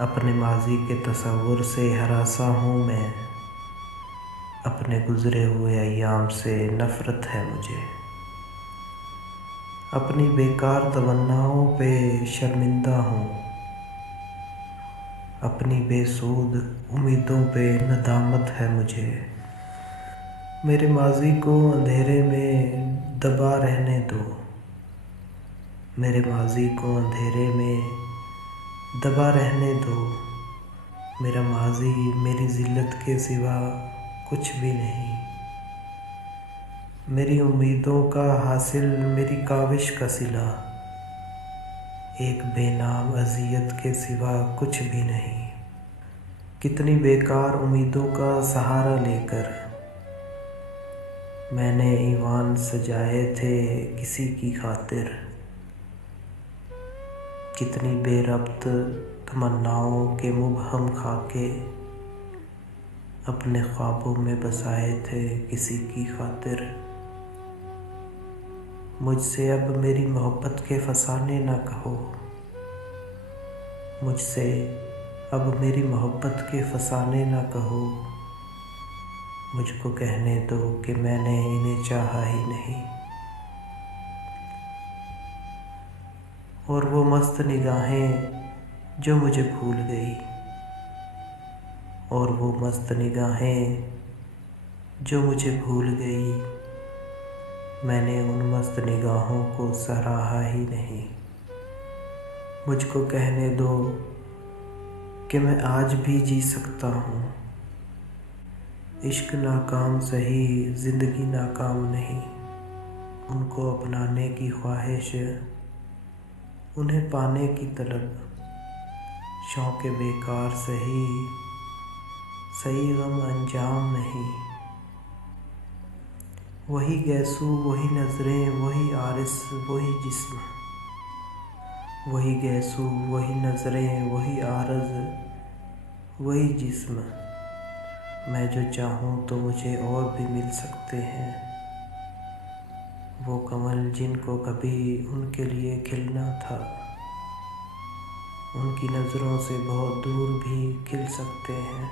अपने माजी के तसव्वुर से हरासा हूँ मैं, अपने गुज़रे हुए अय्याम से नफ़रत है मुझे। अपनी बेकार तमन्नाओं पे शर्मिंदा हूँ, अपनी बेसूद उम्मीदों पे नदामत है मुझे। मेरे माजी को अंधेरे में दबा रहने दो, मेरे माजी को अंधेरे में दबा रहने दो। मेरा माजी मेरी ज़िल्लत के सिवा कुछ भी नहीं, मेरी उम्मीदों का हासिल मेरी काविश का सिला, एक बेनाम अज़ियत के सिवा कुछ भी नहीं। कितनी बेकार उम्मीदों का सहारा लेकर मैंने ईवान सजाए थे किसी की खातिर, कितनी बेरब्त तमन्नाओं के मुबहम खाके अपने ख्वाबों में बसाए थे किसी की खातिर। मुझसे अब मेरी मोहब्बत के फसाने ना कहो, मुझसे अब मेरी मोहब्बत के फसाने ना कहो। मुझको कहने दो कि मैंने इन्हें चाहा ही नहीं। और वो मस्त निगाहें जो मुझे भूल गई, और वो मस्त निगाहें जो मुझे भूल गई, मैंने उन मस्त निगाहों को सराहा ही नहीं। मुझको कहने दो कि मैं आज भी जी सकता हूँ। इश्क नाकाम सही, ज़िंदगी नाकाम नहीं। उनको अपनाने की ख्वाहिश, उन्हें पाने की तलब, शौक़ बेकार सही, सही गम अंजाम नहीं। वही गैसू वही नज़रें वही आरिस वही जिस्म, वही गैसू वही नज़रें वही आरज़ वही जिस्म। मैं जो चाहूँ तो मुझे और भी मिल सकते हैं, वो कमल जिनको कभी उनके लिए खिलना था, उनकी नज़रों से बहुत दूर भी खिल सकते हैं।